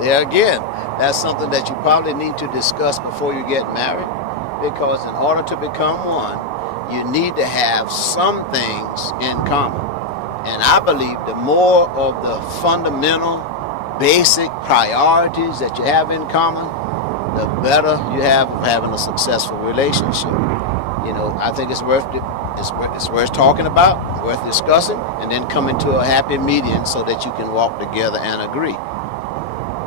There again, that's something that you probably need to discuss before you get married, because in order to become one, you need to have some things in common. And I believe the more of the fundamental, basic priorities that you have in common, the better you have of having a successful relationship. You know, I think it's worth talking about, worth discussing, and then coming to a happy median so that you can walk together and agree.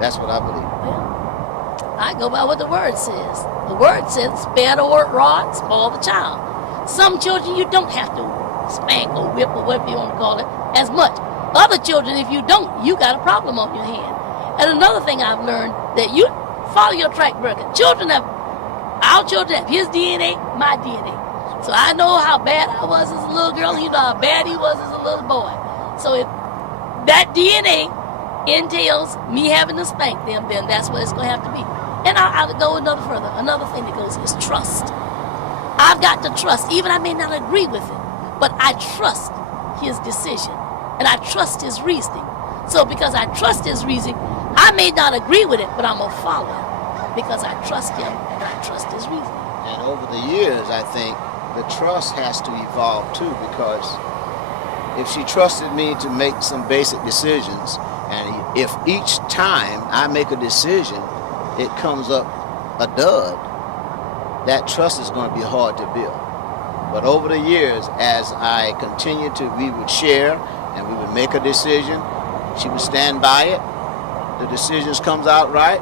That's what I believe. Well, I go by what the word says. The word says, spare the rod, spoil the child. Some children you don't have to spank or whip or whatever you want to call it as much. Other children, if you don't, you got a problem on your hand. And another thing I've learned, that you follow your track record. Our children have his DNA, my DNA. So I know how bad I was as a little girl, and you know how bad he was as a little boy. So if that DNA entails me having to spank them, then that's what it's going to have to be. And I'll go another further. Another thing that goes is trust. I've got to trust, even I may not agree with it, but I trust his decision, and I trust his reasoning. So because I trust his reasoning, I may not agree with it, but I'm going to follow him because I trust him and I trust his reasoning. And over the years, I think the trust has to evolve too, because if she trusted me to make some basic decisions, and if each time I make a decision, it comes up a dud, that trust is going to be hard to build. But over the years, as I continued to, we would share and we would make a decision, she would stand by it, the decisions comes out right,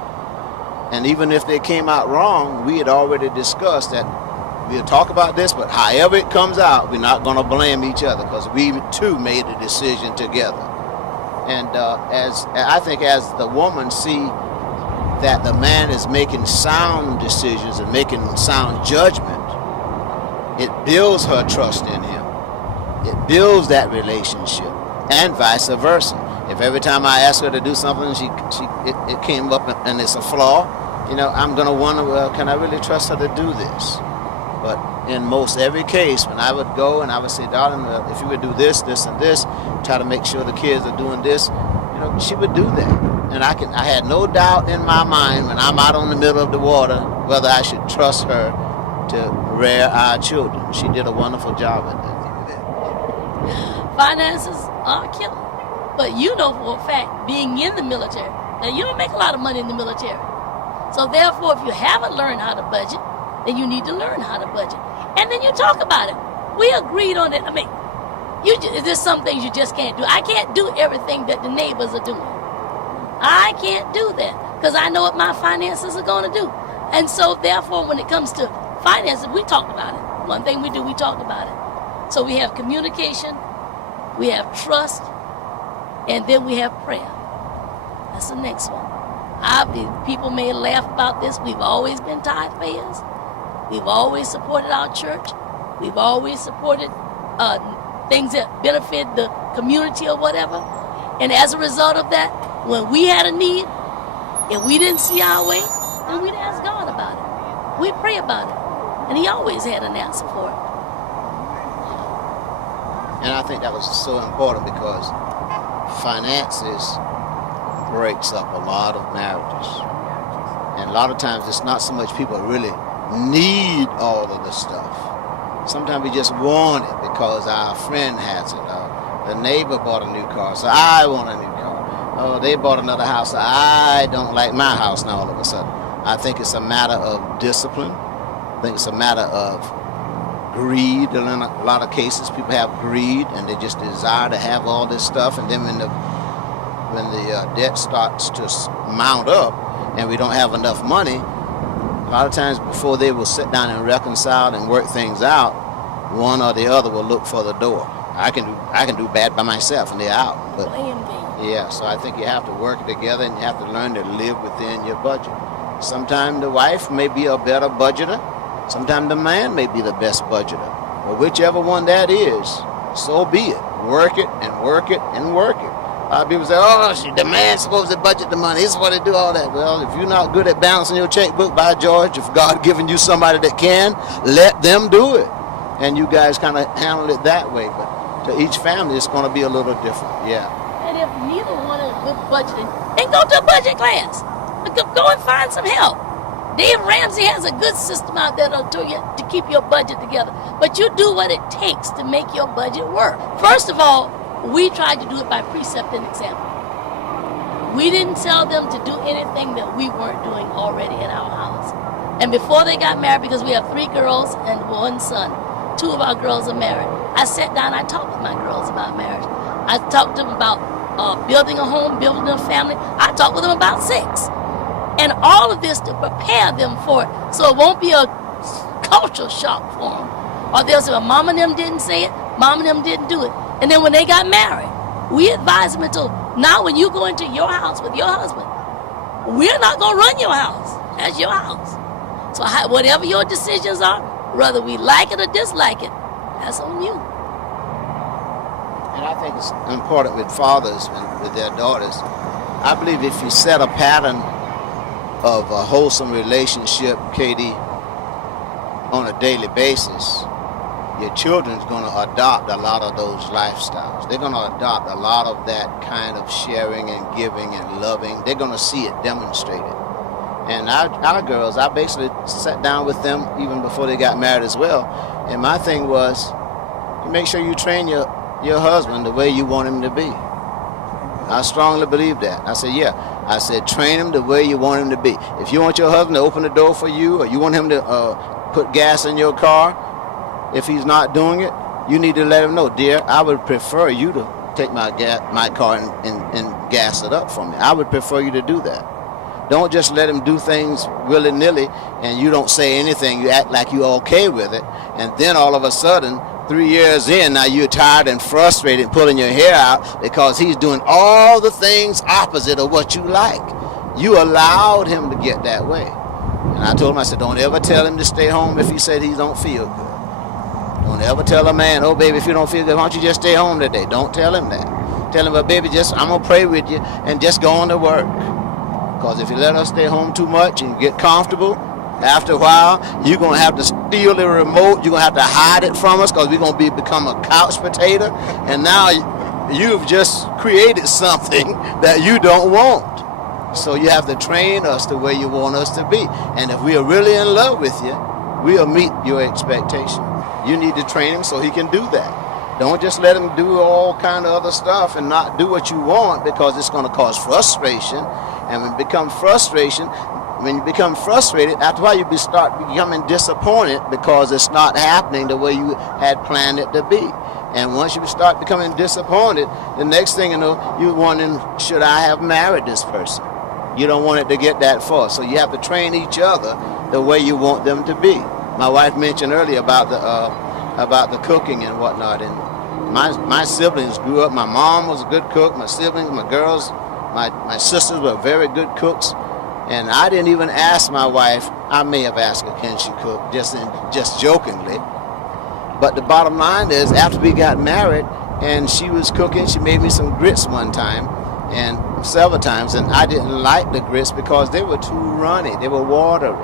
and even if they came out wrong, we had already discussed that we'll talk about this, but however it comes out, we're not going to blame each other because we too made a decision together. And as the woman see that the man is making sound decisions and making sound judgment, it builds her trust in him. It builds that relationship, and vice versa. If every time I ask her to do something, it came up and it's a flaw, you know, I'm going to wonder, well, can I really trust her to do this? But in most every case, when I would go and I would say, darling, if you would do this, this, and this, try to make sure the kids are doing this, you know, she would do that. And I had no doubt in my mind when I'm out on the middle of the water whether I should trust her to rear our children. She did a wonderful job at that. Finances are a killer. But you know for a fact, being in the military, now you don't make a lot of money in the military. So therefore, if you haven't learned how to budget, then you need to learn how to budget. And then you talk about it. We agreed on it. I mean, there's some things you just can't do. I can't do everything that the neighbors are doing. I can't do that because I know what my finances are going to do. And so therefore, when it comes to finances, we talked about it. One thing we do, we talked about it. So we have communication, we have trust, and then we have prayer. That's the next one. People may laugh about this. We've always been tithe payers. We've always supported our church. We've always supported things that benefit the community or whatever. And as a result of that, when we had a need and we didn't see our way, then we'd ask God about it. We'd pray about it. And he always had an answer for it. And I think that was so important because finances breaks up a lot of marriages. And a lot of times it's not so much people really need all of the stuff. Sometimes we just want it because our friend has it. The neighbor bought a new car, so I want a new car. Oh, they bought another house, so I don't like my house now all of a sudden. I think it's a matter of discipline. I think it's a matter of greed. In a lot of cases, people have greed and they just desire to have all this stuff. And then when the debt starts to mount up and we don't have enough money, a lot of times before they will sit down and reconcile and work things out, one or the other will look for the door. I can do bad by myself and they're out. But yeah, so I think you have to work together and you have to learn to live within your budget. Sometimes the wife may be a better budgeter. Sometimes the man may be the best budgeter. But whichever one that is, so be it. Work it and work it and work it. A lot of people say, oh, the man's supposed to budget the money. He's supposed to do all that. Well, if you're not good at balancing your checkbook, by George, if God given you somebody that can, let them do it. And you guys kind of handle it that way. But to each family, it's going to be a little different. Yeah. And if neither don't want a good budgeting, then go to a budget class. Go and find some help. Dave Ramsey has a good system out there to keep your budget together. But you do what it takes to make your budget work. First of all, we tried to do it by precept and example. We didn't tell them to do anything that we weren't doing already in our house. And before they got married, because we have 3 girls and 1 son, 2 of our girls are married, I sat down, I talked with my girls about marriage. I talked to them about building a home, building a family. I talked with them about sex. And all of this to prepare them for it, so it won't be a cultural shock for them. Or they'll say, well, mom and them didn't say it, mom and them didn't do it. And then when they got married, we advised them until now when you go into your house with your husband, we're not going to run your house. That's your house. So whatever your decisions are, whether we like it or dislike it, that's on you. And I think it's important with fathers and with their daughters. I believe if you set a pattern of a wholesome relationship, Katie, on a daily basis, your children's going to adopt a lot of those lifestyles. They're going to adopt a lot of that kind of sharing and giving and loving. They're going to see it demonstrated. And our girls, I basically sat down with them even before they got married as well. And my thing was, you make sure you train your husband the way you want him to be. I strongly believe that. I said, yeah. I said, train him the way you want him to be. If you want your husband to open the door for you, or you want him to put gas in your car, if he's not doing it, you need to let him know, dear, I would prefer you to take my car and gas it up for me. I would prefer you to do that. Don't just let him do things willy-nilly and you don't say anything. You act like you're okay with it. And then all of a sudden, 3 years in, now you're tired and frustrated, pulling your hair out because he's doing all the things opposite of what you like. You allowed him to get that way. And I told him, I said, don't ever tell him to stay home if he said he don't feel good. Don't ever tell a man, oh, baby, if you don't feel good, why don't you just stay home today? Don't tell him that. Tell him, well, baby, I'm going to pray with you and just go on to work. Because if you let her stay home too much and get comfortable, after a while, you're going to have to steal the remote. You're going to have to hide it from us because we're going to become a couch potato. And now you've just created something that you don't want. So you have to train us the way you want us to be. And if we are really in love with you, we'll meet your expectation. You need to train him so he can do that. Don't just let him do all kind of other stuff and not do what you want, because it's going to cause frustration. And when you become frustrated, after a while you start becoming disappointed because it's not happening the way you had planned it to be. And once you start becoming disappointed, the next thing you know, you're wondering, should I have married this person? You don't want it to get that far. So you have to train each other the way you want them to be. My wife mentioned earlier about the cooking and whatnot. And my siblings grew up. My mom was a good cook. My siblings, my girls, my sisters were very good cooks. And I didn't even ask my wife. I may have asked her, can she cook, just jokingly. But the bottom line is, after we got married and she was cooking, she made me some grits one time and several times, and I didn't like the grits because they were too runny. They were watery.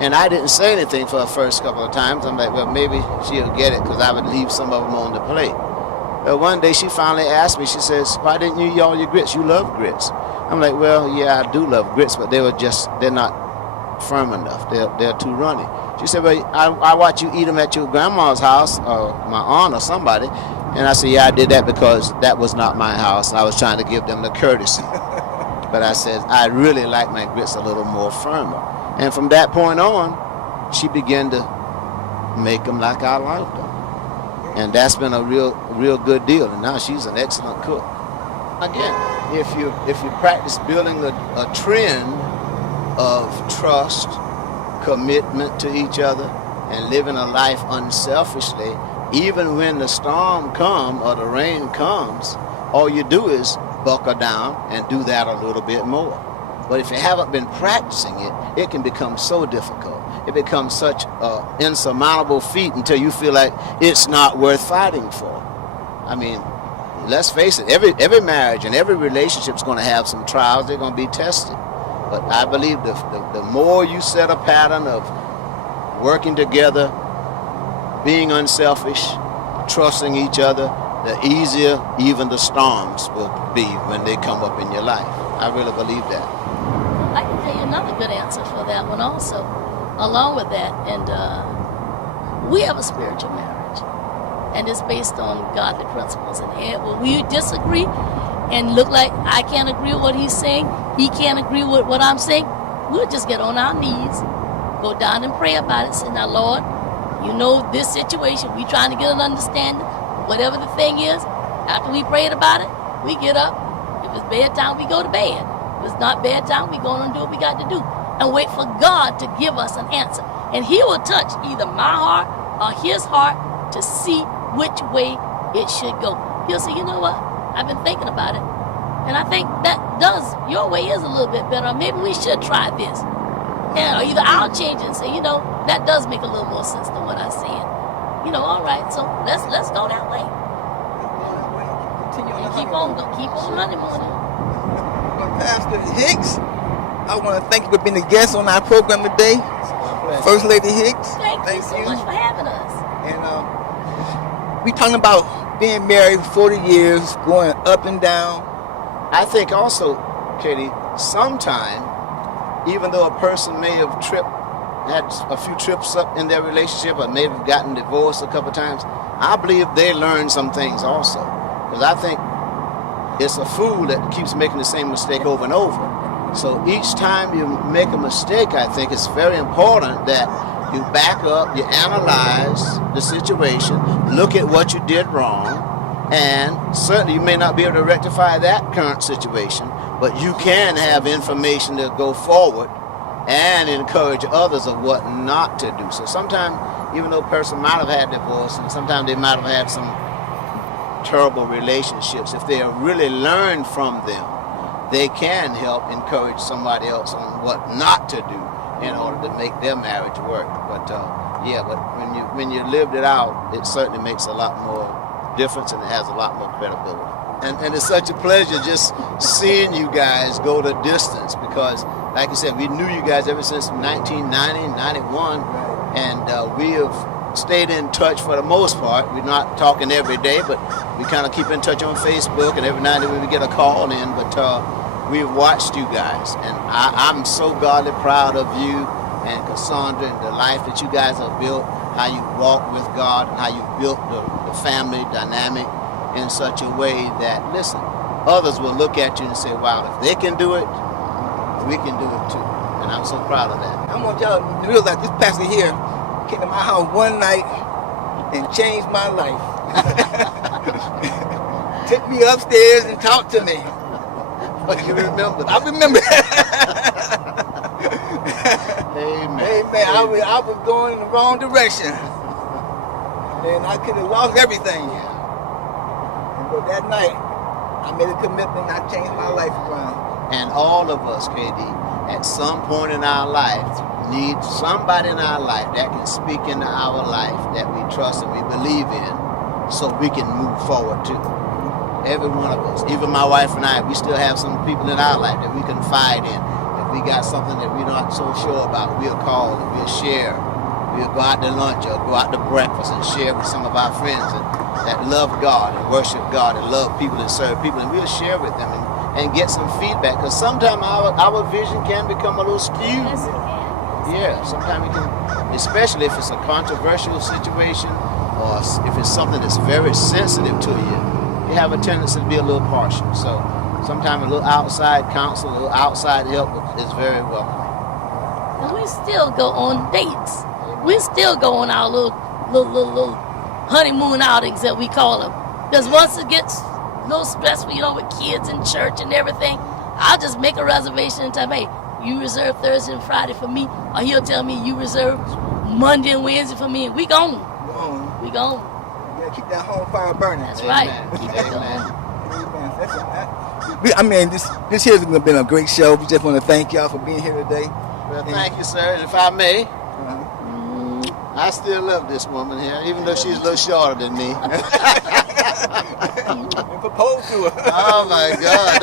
And I didn't say anything for the first couple of times. I'm like, well, maybe she'll get it because I would leave some of them on the plate. But one day she finally asked me, she says, why didn't you eat all your grits? You love grits. I'm like, well, yeah, I do love grits, but they're not firm enough. They're too runny. She said, well, I watch you eat them at your grandma's house or my aunt or somebody. And I said, yeah, I did that because that was not my house. I was trying to give them the courtesy. But I said, I really like my grits a little more firmer. And from that point on, she began to make them like I liked them. And that's been a real good deal. And now she's an excellent cook. Again, if you practice building a trend of trust, commitment to each other, and living a life unselfishly, even when the storm comes or the rain comes, all you do is buckle down and do that a little bit more. But if you haven't been practicing it, it can become so difficult. It becomes such an insurmountable feat until you feel like it's not worth fighting for. I mean, let's face it, every marriage and every relationship is going to have some trials. They're going to be tested. But I believe the more you set a pattern of working together, being unselfish, trusting each other, the easier even the storms will be when they come up in your life. I really believe that. I can tell you another good answer for that one also, along with that. And we have a spiritual marriage, and it's based on godly principles. And when we disagree and look like I can't agree with what he's saying, he can't agree with what I'm saying, we'll just get on our knees, go down and pray about it, say, now, Lord, you know this situation, we trying to get an understanding, whatever the thing is. After we prayed about it, we get up. If it's bedtime, we go to bed. If it's not bedtime, we go on and do what we got to do and wait for God to give us an answer. And he will touch either my heart or his heart to see which way it should go. He'll say, you know what, I've been thinking about it, and I think your way is a little bit better. Maybe we should try this. Yeah, or either I'll change it and say, that does make a little more sense than what I said. All right, so let's go that way. Keep on honeymooning. Pastor Hicks, I want to thank you for being a guest on our program today. First Lady Hicks. Thank you so much for having us. And we talking about being married 40 years, going up and down. I think also, Katie, sometime, even though a person may have had a few trips up in their relationship or may have gotten divorced a couple times, I believe they learn some things also. Because I think it's a fool that keeps making the same mistake over and over. So each time you make a mistake, I think it's very important that you back up, you analyze the situation, look at what you did wrong, and certainly you may not be able to rectify that current situation, but you can have information to go forward and encourage others of what not to do. So sometimes, even though a person might have had divorce, and sometimes they might have had some terrible relationships, if they have really learned from them, they can help encourage somebody else on what not to do in order to make their marriage work. But when you lived it out, it certainly makes a lot more difference and it has a lot more credibility. And it's such a pleasure just seeing you guys go the distance because, like I said, we knew you guys ever since 1990, 91, and we have stayed in touch for the most part. We're not talking every day, but we kind of keep in touch on Facebook, and every now and then we get a call in, but we've watched you guys, and I'm so godly proud of you and Cassandra and the life that you guys have built, how you walk with God, and how you built the family dynamic in such a way that, listen, others will look at you and say, wow, if they can do it, we can do it too. And I'm so proud of that. I want y'all to realize this pastor here came to my house one night and changed my life. Took me upstairs and talked to me. But you remember that. I remember. Amen. Amen. I was going in the wrong direction. And I could have lost everything. But that night, I made a commitment and I changed my life around. And all of us, KD, at some point in our life, need somebody in our life that can speak into our life that we trust and we believe in so we can move forward too. Every one of us, even my wife and I, we still have some people in our life that we confide in. If we got something that we're not so sure about, we'll call and we'll share. We'll go out to lunch or go out to breakfast and share with some of our friends that love God and worship God and love people and serve people, and we'll share with them and get some feedback, because sometimes our vision can become a little skewed. Yes, it can. Yeah, sometimes it can, especially if it's a controversial situation or if it's something that's very sensitive to you, you have a tendency to be a little partial. So sometimes a little outside counsel, a little outside help is very welcome. And we still go on dates. We still go on our little honeymoon outings that we call them. Because once it gets a little stressful, with kids in church and everything, I'll just make a reservation and tell them, hey, you reserve Thursday and Friday for me, or he'll tell me you reserve Monday and Wednesday for me, and we gone. We gone. You gotta keep that home fire burning. That's Amen. right. Keep it going. I mean, this has been a great show. We just want to thank y'all for being here today. Well, thank you, sir. And if I may, I still love this woman here, even though she's a little shorter than me. Propose to her. Oh my God!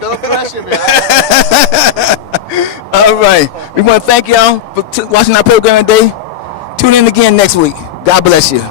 Don't pressure me. All right. We want to thank y'all for watching our program today. Tune in again next week. God bless you.